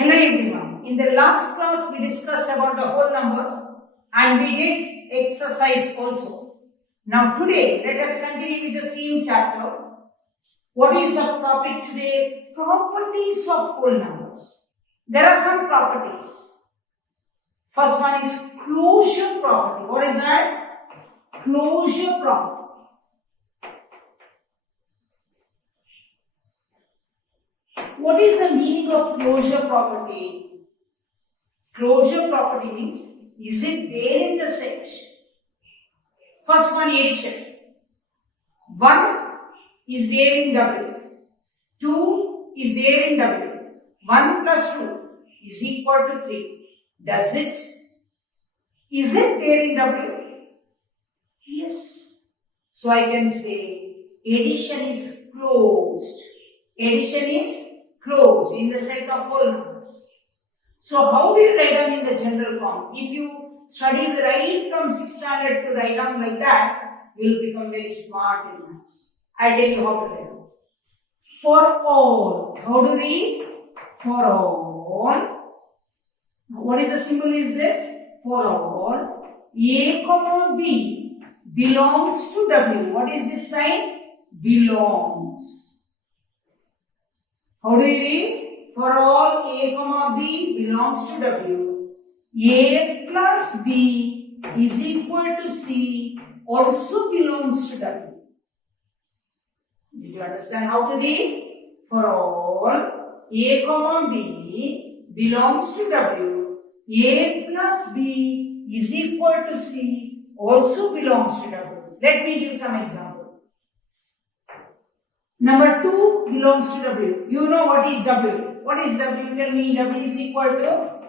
Hello everyone. In the last class we discussed about the whole numbers and we did exercise also. Now today let us continue with the same chapter. What is the topic today? Properties of whole numbers. There are some properties. First one is closure property. What is that? Closure property. What is the meaning of closure property? Closure property means, is it there in the set? First one, addition. 1 is there in W. 2 is there in W. 1 plus 2 is equal to 3. Does it? Is it there in W? Yes. So I can say addition is closed. Addition is closed in the set of whole numbers. So how do you write down in the general form? If you study the right from 6th standard to write down like that, you will become very smart in maths. I'll tell you how to write down. For all. How do we read? For all. What is the symbol is this? For all. A comma B belongs to W. What is this sign? Belongs. How do you read? For all A comma B belongs to W. A plus B is equal to C also belongs to W. Did you understand how to read? For all A comma B belongs to W. A plus B is equal to C also belongs to W. Let me give some example. Number 2 belongs to W. You know what is W. What is W? Tell me. W is equal to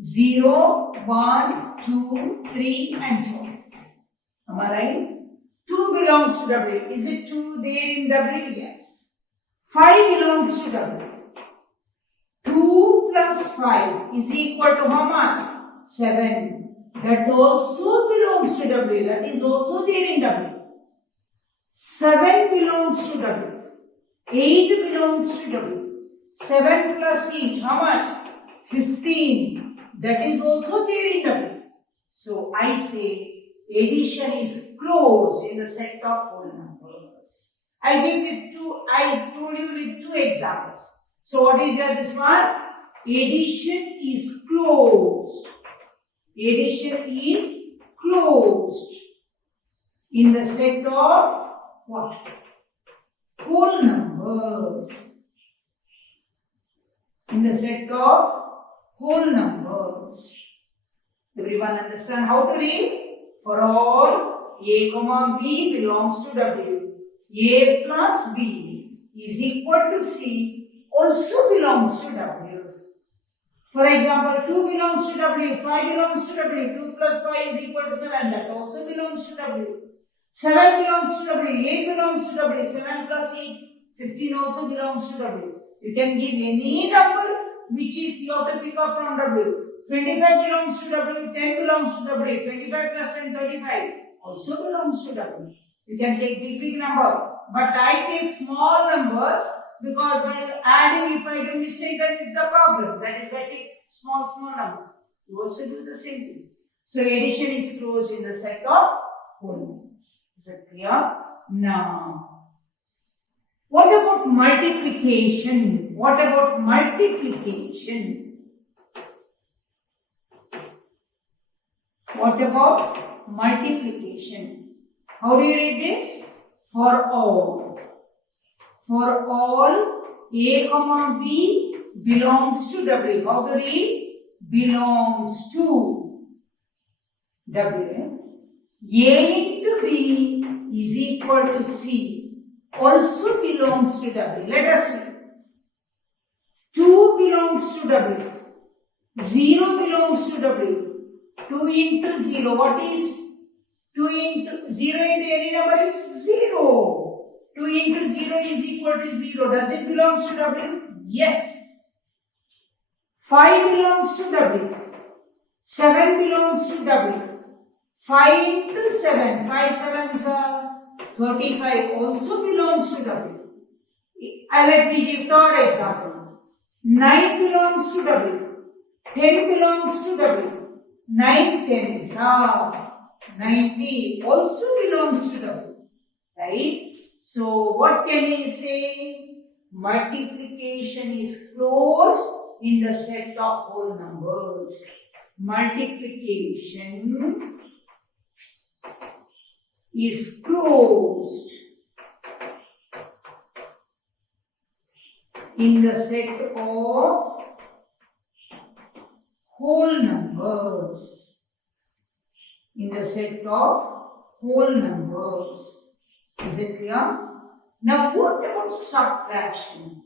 0, 1, 2, 3 and so on. Am I right? 2 belongs to W. Is it 2 there in W? Yes. 5 belongs to W. 2 plus 5 is equal to how much? 7. That also belongs to W. That is also there in W. 7 belongs to W. 8 belongs to W. 7 plus 8, how much? 15. That is also there in W. So I say addition is closed in the set of whole numbers. I told you with 2 examples. So what is your this one? Addition is closed. Addition is closed in the set of what? Whole numbers. In the set of whole numbers. Everyone understand how to read? For all A comma B belongs to W. A plus B is equal to C also belongs to W. For example, 2 belongs to W, 5 belongs to W, 2 plus 5 is equal to 7, that also belongs to W. 7 belongs to W, 8 belongs to W, 7 plus 8, 15 also belongs to W. You can give any number which is you have to pick up from W. 25 belongs to W, 10 belongs to W, 25 plus 10, 35 also belongs to W. You can take big number, but I take small numbers because while adding, if I do mistake, that is the problem. That is why I take small number. You also do the same thing. So addition is closed in the set of whole numbers. Is that clear? Now, what about multiplication? What about multiplication? What about multiplication? How do you read this? For all. For all A comma B belongs to W. How to read? Belongs to W. A into B is equal to C. Also belongs to W. Let us see. 2 belongs to W. 0 belongs to W. 2 into 0. What is 2 into 0 into any number is 0. 2 into 0 is equal to 0. Does it belongs to W? Yes. 5 belongs to W. 7 belongs to W. 5 into 7. 5 sevens are 35 also belongs to W. Let me give third example. 9 belongs to W. 10 belongs to W. 9 tens are 90 also belongs to W. Right? So what can we say? Multiplication is closed in the set of whole numbers. Multiplication is closed in the set of whole numbers. In the set of whole numbers. Is it clear? Now what about subtraction?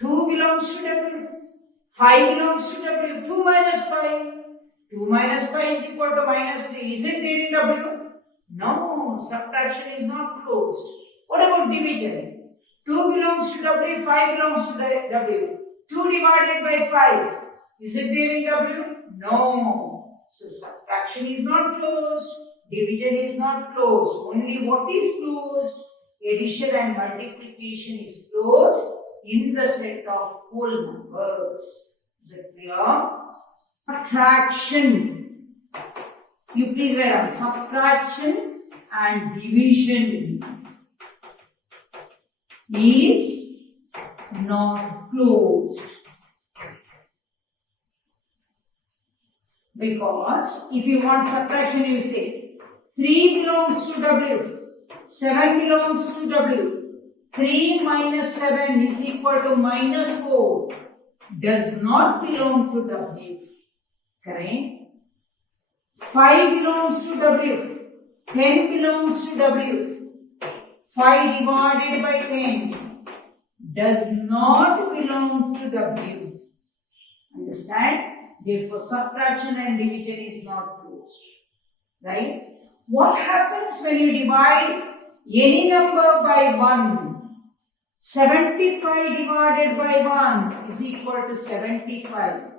2 belongs to W. 5 belongs to W. 2 minus 5. 2 minus 5 is equal to minus 3. Is it there in W? No, subtraction is not closed. What about division? 2 belongs to W, 5 belongs to W. 2 divided by 5. Is it there in W? No. So subtraction is not closed. Division is not closed. Only what is closed? Addition and multiplication is closed in the set of whole numbers. Is it clear? Subtraction. You please write down. Subtraction and division is not closed. Because if you want subtraction, you say 3 belongs to W, 7 belongs to W. 3 minus 7 is equal to minus 4. Does not belong to W. Correct? 5 belongs to W. 10 belongs to W. 5 divided by 10 does not belong to W. Understand? Therefore, subtraction and division is not closed. Right? What happens when you divide any number by 1? 75 divided by 1 is equal to 75.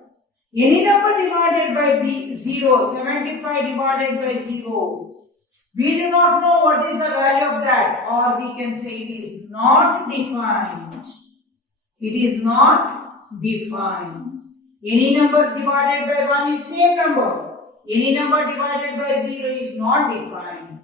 Any number divided by 0, 75 divided by 0. We do not know what is the value of that, or we can say it is not defined. It is not defined. Any number divided by 1 is same number. Any number divided by 0 is not defined.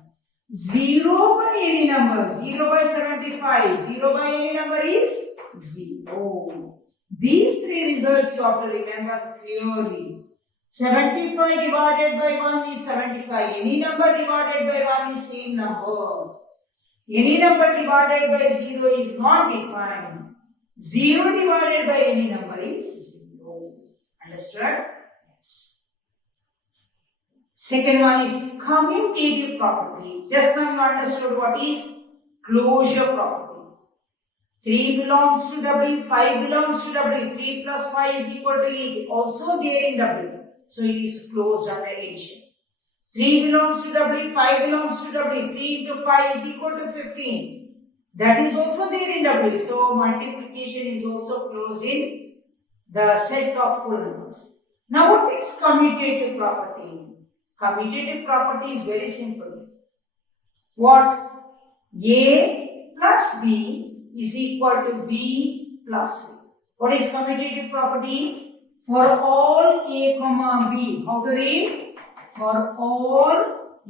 0 by any number, 0 by 75, 0 by any number is 0. These three results you have to remember clearly. 75 divided by 1 is 75. Any number divided by 1 is same number. Any number divided by 0 is not defined. 0 divided by any number is 0. Understood? Yes. Second one is commutative property. Just now you understood what is closure property. 3 belongs to W, 5 belongs to W. 3 plus 5 is equal to 8. Also there in W. So it is closed under addition. 3 belongs to W, 5 belongs to W. 3 into 5 is equal to 15. That is also there in W. So multiplication is also closed in the set of whole numbers. Now what is commutative property? Commutative property is very simple. What? A plus B is equal to B plus C. What is commutative property? For all A comma B. How to read? For all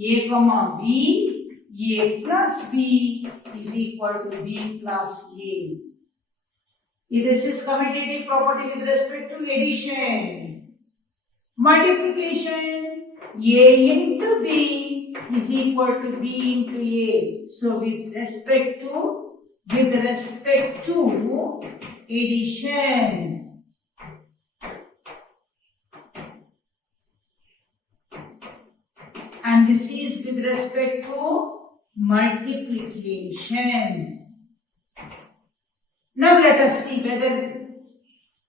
A comma B, A plus B is equal to B plus A. This is commutative property with respect to addition. Multiplication, A into B is equal to B into A. So with respect to addition. And this is with respect to multiplication. Now let us see whether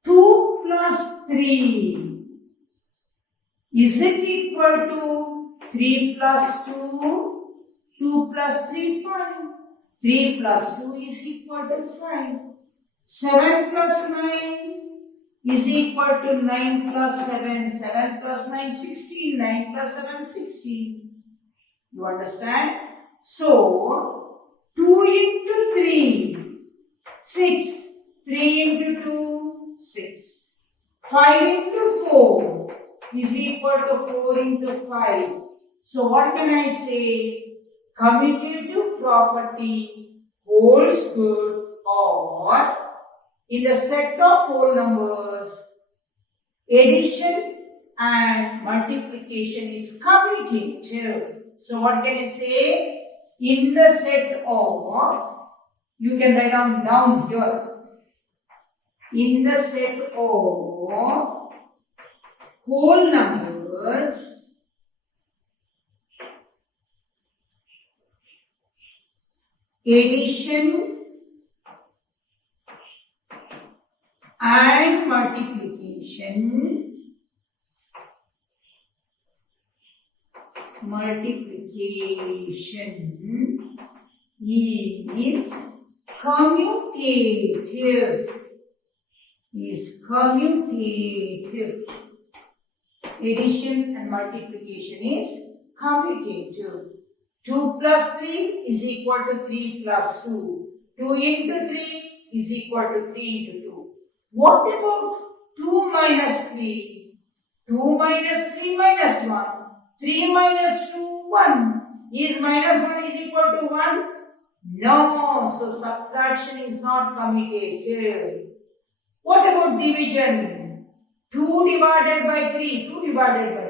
2 plus 3 is it equal to 3 plus 2? 2 plus 3, 5. 3 plus 2 is equal to 5. 7 plus 9 is equal to 9 plus 7. 7 plus 9, 16. 9 plus 7, 16. You understand? So, 2 into 3, 6. 3 into 2, 6. 5 into 4 is equal to 4 into 5. So what can I say? Commutative property holds good or in the set of whole numbers, addition and multiplication is commutative. So what can I say? In the set of, you can write down here. In the set of whole numbers, addition and multiplication is commutative. Addition and multiplication is commutative. 2 plus 3 is equal to 3 plus 2. 2 into 3 is equal to 3 into 2. What about 2 minus 3? 2 minus 3 minus 1. 3 minus 2, 1. Is minus 1 is equal to 1? No. So subtraction is not commutative. What about division? 2 divided by 3. 2 divided by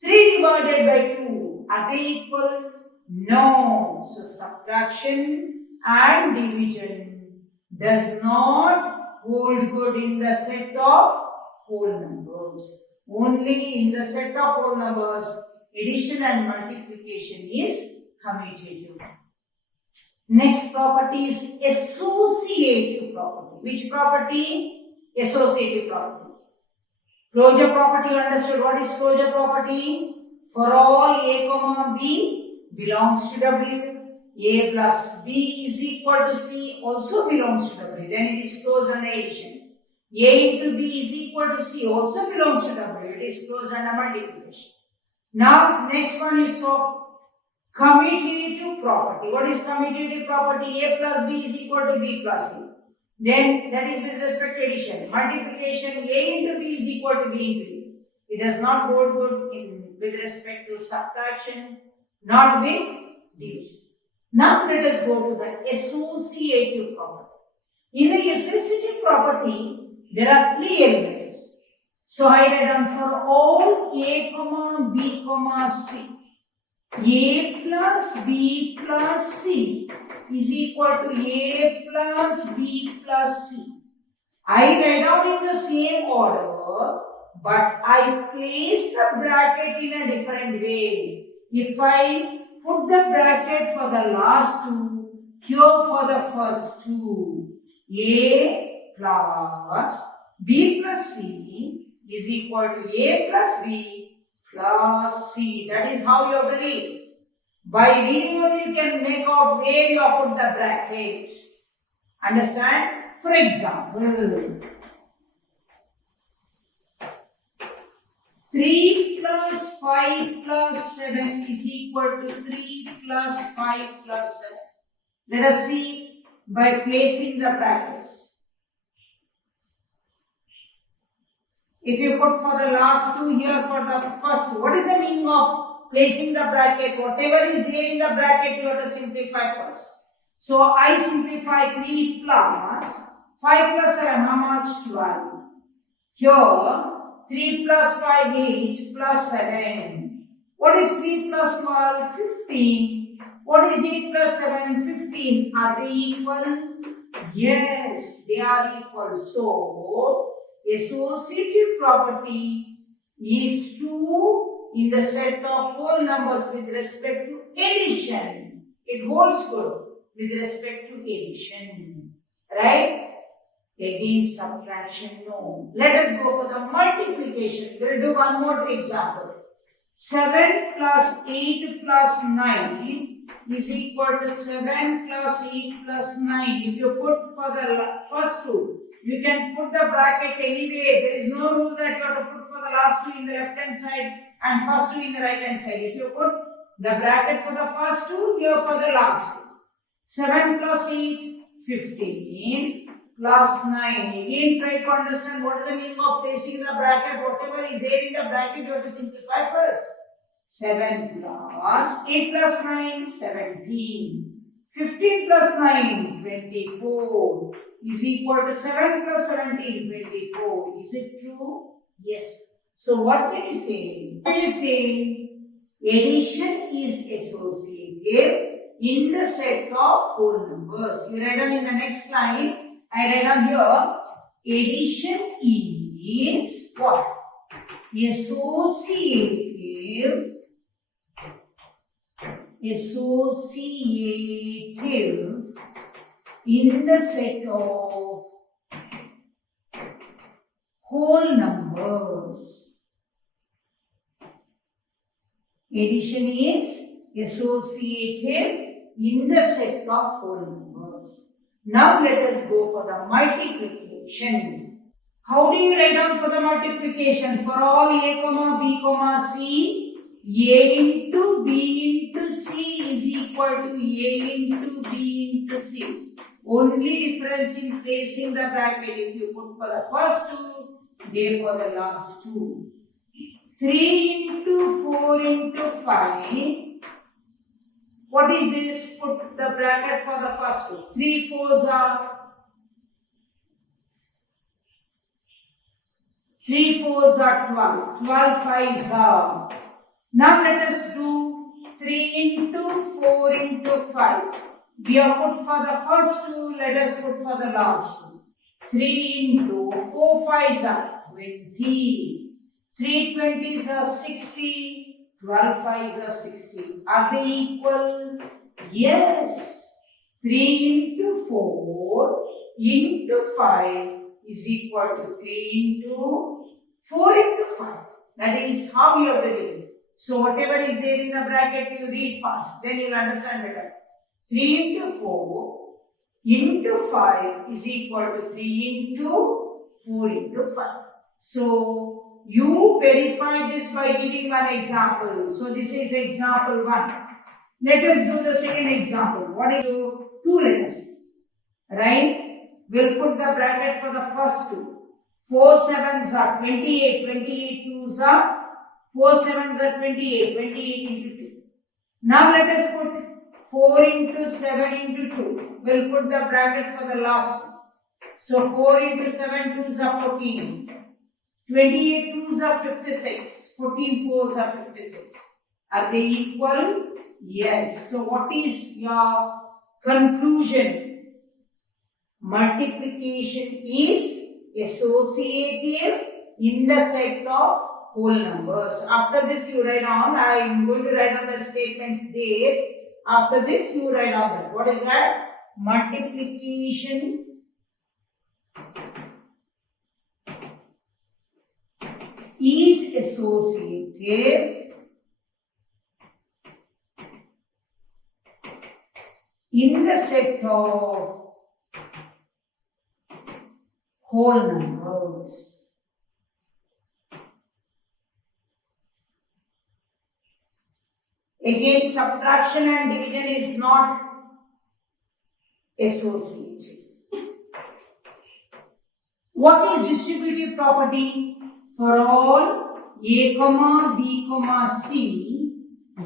3. 3 divided by 2. Are they equal? No. So subtraction and division does not hold good in the set of whole numbers. Only in the set of whole numbers, addition and multiplication is commutative. Next property is associative property. Which property? Associative property. Closure property, you understood what is closure property? For all A comma B belongs to W, A plus B is equal to C also belongs to W. Then it is closed under addition. A into B is equal to C also belongs to W. It is closed under multiplication. Now next one is for commutative property. What is commutative property? A plus B is equal to B plus C. Then that is with respect to addition. Multiplication, A into B is equal to B into B. It does not hold good with respect to subtraction, not with division. Now let us go to the associative property. In the associative property, there are 3 elements. So I write down for all A comma B comma C. A plus B plus C is equal to A plus B plus C. I write down in the same order, but I place the bracket in a different way. If I put the bracket for the last two, here for the first two, A plus B plus C is equal to A plus B plus C. That is how you have to read. By reading only you can make out where you have put the bracket. Understand? For example, 3 plus 5 plus 7 is equal to 3 plus 5 plus 7. Let us see by placing the brackets. If you put for the last two, here for the first two, what is the meaning of placing the bracket? Whatever is there in the bracket, you have to simplify first. So I simplify 3 plus 5 plus 7, how much? 12. Here 3 plus 5, 8 plus 7. What is 3 plus 12? 15. What is 8 plus 7? 15. Are they equal? Yes, they are equal. So, associative property is true in the set of whole numbers with respect to addition. It holds good with respect to addition. Right? Again, subtraction, no. Let us go for the multiplication. We will do one more example. 7 plus 8 plus 9 is equal to 7 plus 8 plus 9. If you put for the first two, you can put the bracket anyway. There is no rule that you have to put for the last two in the left hand side and first two in the right hand side. If you put the bracket for the first two, here for the last two. 7 plus 8, 15. plus 9. Again try to understand what is the meaning of placing the bracket. Whatever is there in the bracket you have to simplify first. 7 plus 8 plus 9, 17. 15 plus 9, 24 is equal to 7 plus 17, 24. Is it true? Yes. So what can you say? What can you say? Addition is associative in the set of whole numbers. You write down in the next line. I write down here. Addition is what? Associative in the set of whole numbers. Addition is associative in the set of whole numbers. Now let us go for the multiplication. How do you write down for the multiplication? For all a, b, c, a into b into c is equal to a into b into c. Only difference in placing the bracket. If you put for the first two, they for the last two. 3 into 4 into 5. What is this? Put the bracket for the first two. 3 4s are 12. 12 5s are. Now let us do 3 into 4 into 5. We have put for the first two, let us put for the last two. 3 into 4 5s are 20. 3 20s are 60. 12 5s are 60. Are they equal? Yes. 3 into 4 into 5 is equal to 3 into 4 into 5. That is how you have to read it. So whatever is there in the bracket, you read fast. Then you will understand better. 3 into 4 into 5 is equal to 3 into 4 into 5. So you verify this by giving one example. So this is example 1. Let us do the second example. What is 2 letters? Right? We'll put the bracket for the first two. 4 7s are 28. 28 2s are 4 7s are 28. 28 into 2. Now let us put 4 into 7 into 2. We'll put the bracket for the last two. So 4 into 7 2s are 14. 28 2s are 56. 14 4s are 56. Are they equal? Yes. So what is your conclusion? Multiplication is associative in the set of whole numbers. After this you write down, I am going to write down the statement there. After this you write down that. What is that? Multiplication is associative in the set of whole numbers. Again, subtraction and division is not associative. What is distributive property? For all a, b, c,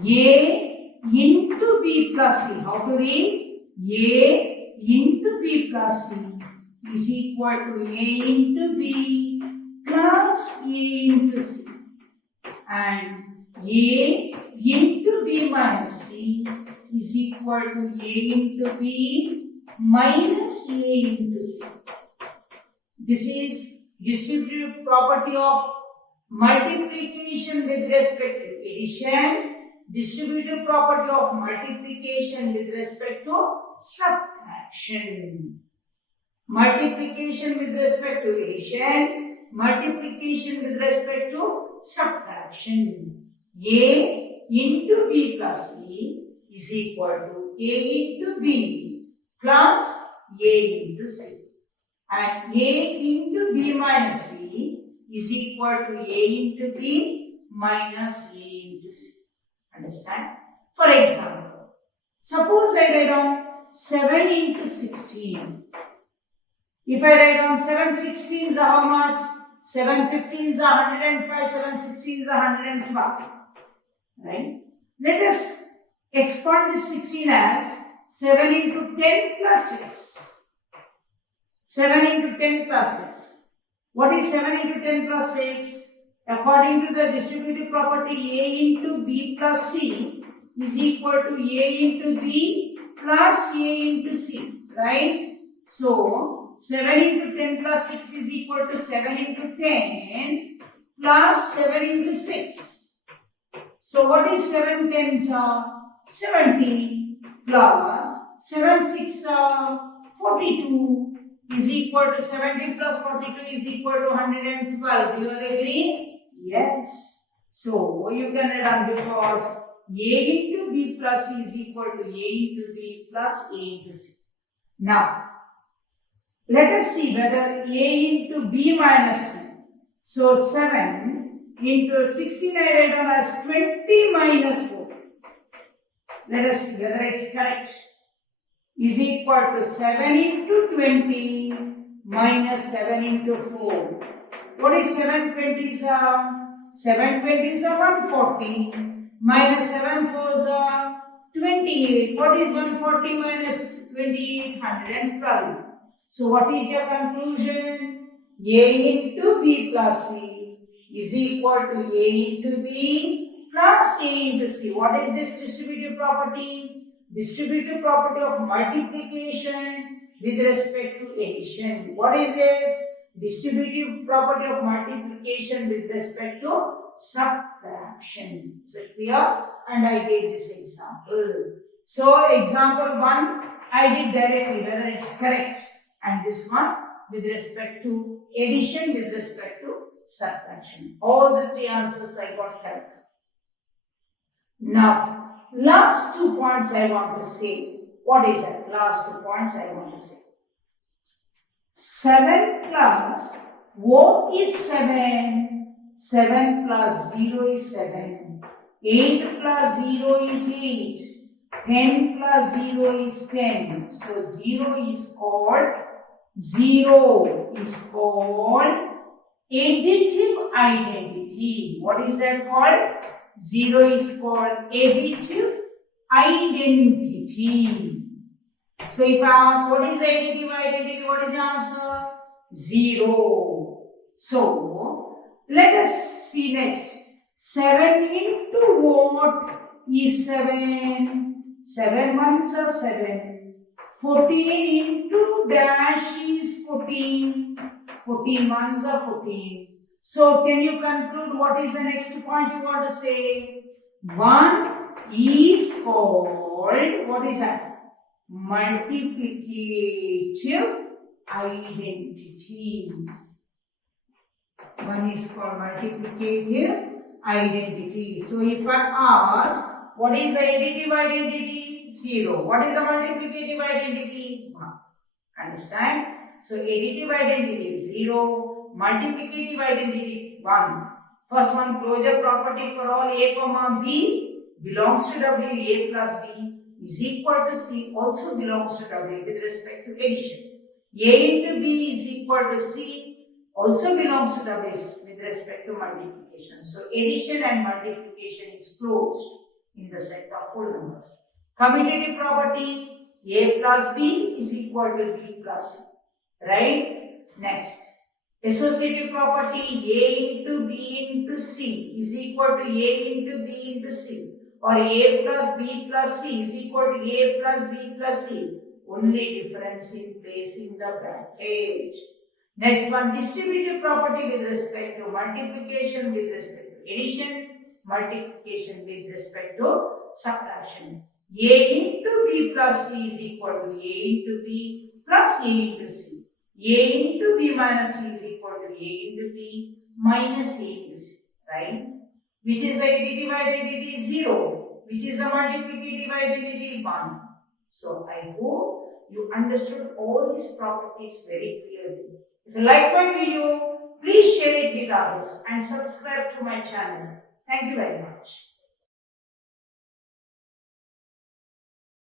a into b plus c. How to read? A into b plus c is equal to a into b plus a into c. And a into b minus c is equal to a into b minus a into c. This is distributive property of multiplication with respect to addition, distributive property of multiplication with respect to subtraction. Multiplication with respect to addition, multiplication with respect to subtraction. A into b plus c is equal to a into b plus a into c. And a into b minus c is equal to a into b minus a into c. Understand? For example, suppose I write down 7 into 16 If I write down 7 16s are how much? 7 15s are 105, 7 16s are 112. Right? Let us expand this 16 as 7 into 10 plus 6. 7 into 10 plus 6. What is 7 into 10 plus 6? According to the distributive property, A into B plus C is equal to A into B plus A into C. Right? So, 7 into 10 plus 6 is equal to 7 into 10 plus 7 into 6. So, what is 7 tens are? 70 plus 7 6 are 42 is equal to 70 plus 42 is equal to 112. Do you agree? Yes. So, you can add because A into B plus C is equal to A into B plus A into C. Now, let us see whether A into B minus C. So, 7 into 16 I write down as 20 minus 4. Let us see whether it is correct. Is equal to 7 into 20 minus 7 into 4. What is 7 20s are? 7 20s are 140 minus 7 4s are 28. What is 140 minus 28? 112. So what is your conclusion? A into B plus C is equal to A into B plus A into C. What is this distributive property? Distributive property of multiplication with respect to addition. What is this? Distributive property of multiplication with respect to subtraction. Is it clear? And I gave this example. So example 1 I did directly whether it's correct, and this one with respect to addition with respect to subtraction. All the three answers I got correct. Now, last 2 points I want to say. What is that? Last 2 points I want to say. 7 plus O is 7. 7 plus 0 is 7. 8 plus 0 is 8. 10 plus 0 is 10. So 0 is called additive identity. What is that called? 0 is called additive identity. So if I ask what is additive identity, what is the answer? 0. So let us see next. 7 into what is 7? 7 ones are 7. 14 into dash is 14. 14 ones are 14. So can you conclude what is the next point you want to say? 1 is called, what is that? Multiplicative identity. 1 is called multiplicative identity. So if I ask, what is the additive identity? 0. What is the multiplicative identity? 1. Understand? So additive identity is 0. Multiplicative identity 1. First one, closure property for all A comma B belongs to W. A plus B is equal to C also belongs to W with respect to addition. A into B is equal to C also belongs to W with respect to multiplication. So addition and multiplication is closed in the set of whole numbers. Commutative property, A plus B is equal to B plus C. Right? Next. Associative property, A into B into C is equal to A into B into C, or A plus B plus C is equal to A plus B plus C. Only difference in placing the bracket. Next one, distributive property with respect to multiplication, with respect to addition, multiplication with respect to subtraction. A into B plus C is equal to A into B plus A into C. A into B minus C is equal to A into B minus A into C. Right? Which is the additive identity? 0. Which is the multiplicative identity? 1. So I hope you understood all these properties very clearly. If you like my video, please share it with others and subscribe to my channel. Thank you very much.